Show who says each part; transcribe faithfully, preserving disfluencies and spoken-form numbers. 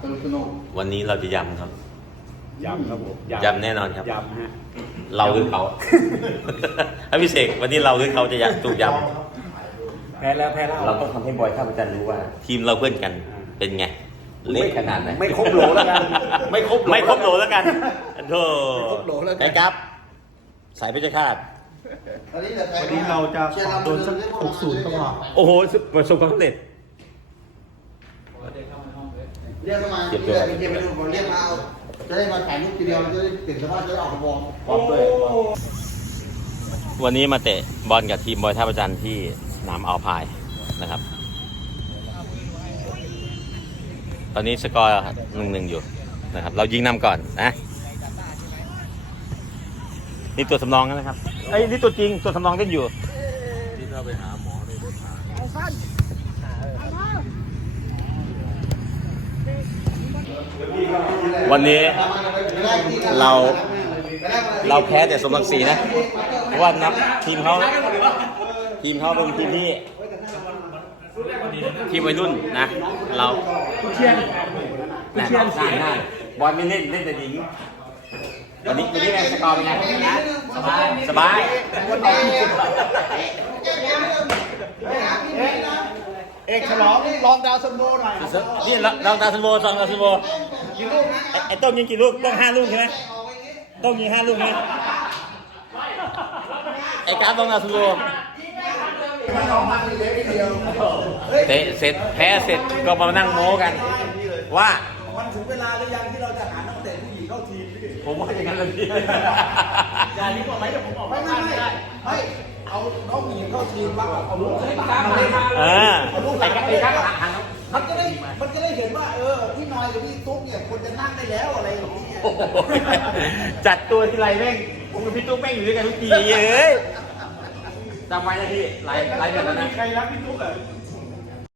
Speaker 1: นุกสนุก
Speaker 2: วันนี้เราจะยำครับ
Speaker 3: ยำครับผม
Speaker 2: ยำแน่นอนครับ
Speaker 3: ยำฮะ
Speaker 2: เราหรือเขา อภิเษกวันนี้เราหรือเขาจะยำถูกย
Speaker 3: แพ้แล้วแพ้แล้ว
Speaker 2: ำเราต้องทำให้บอยท่าประจันรู้ว่า ทีมเราเพื่อนกันเป็นไงเละขนาดไหน
Speaker 3: ไม่ครบโหลแล้วกันไม่ครบ
Speaker 2: ไม่ครบโหลแล้วกันโธ่
Speaker 3: ครบโหลแล้วกัน
Speaker 2: ไอ้ครับสายเพชรฆาต
Speaker 1: วันนี้เดี๋ยวใค
Speaker 3: วันนี้เราจะโดนสักหกศูนย์ก็พอ
Speaker 2: โอ้โหประสบความสำเร็จ
Speaker 1: เรียกเข้ามาเรียกไปเรียกไปดูผมเรียกมาเอาจะได้มาถ่ายรูปทีเดียวจะได้เปลี่ยนสภาพจะได้ออกมาวอร์มพร้อมด้วย
Speaker 2: วันนี้มาเตะบอลกับทีมบอยท่าประจันที่สนามอัลพายนะครับ ตอนนี้สกอร์หนึ่งหนึ่งอยู่นะครับ เรายิงนำก่อนนะนี่ตัวสำรองนะครับไอ้ยนี่ตัวจริงตัวสำรองเล่นอยู่ที่เราไปหาหมอเลยวันนี้เราเราแพ้แต่สมรังสีนะเพราะว่านับทีมเขาทีมเขาเป็นทีมที่ทีมวัยรุ่นนะเราเชียนแต่เราสร้างได้บอลไม่เล่นเล่นแต่หญิงวันนี้วันนี้แรงสกอร์เป็นไงนะสบายสบาย
Speaker 3: เอกฉลองลองดาวซันโบหน่อย
Speaker 2: นี่ลองตาสโมสองตาสโมไอ้ต้มยิงกี่ลูกต้องห้าลูกใช่ไหมต้มยิงห้าลูกไหมไอ้กราฟลองตาสโมเตะเสร็จแพ้เสร็จก็มานั่งโม้กันว่า
Speaker 3: มันถึงเวลาหรือยังที่เราจะหานักเตะผู้หญิงเข้าทีมพี่
Speaker 2: ผมว่าอย่างนั้นเลยพี่
Speaker 3: อย่างนี้ก่อนไหมเดี๋ยวผมออกไม่ไม่ไม่ไม่เอาน้องผู้หญิงเข้าทีมบ้างเอาลูกให้ตามมาเลย
Speaker 2: เออ
Speaker 3: เอาลูก
Speaker 2: ไอ้กราฟไอ้กราฟหัน
Speaker 3: มันจะได้มันจะได้เห็นว่าเออพี่น้อยกับพี่ตุ๊กเนี่ยควรจะนั่งได้แล้วอะไรอย่างนี้
Speaker 2: จัดตัวทีไรแม่งผมกับพี่ตุ๊กแม่งอยู่ด้วยกันทุกทีเอ้ยจำไว้นะพี่ไลฟ์ไลฟ์แบบนั้นนะ
Speaker 3: ใครรักพี่ตุ๊กอ่ะ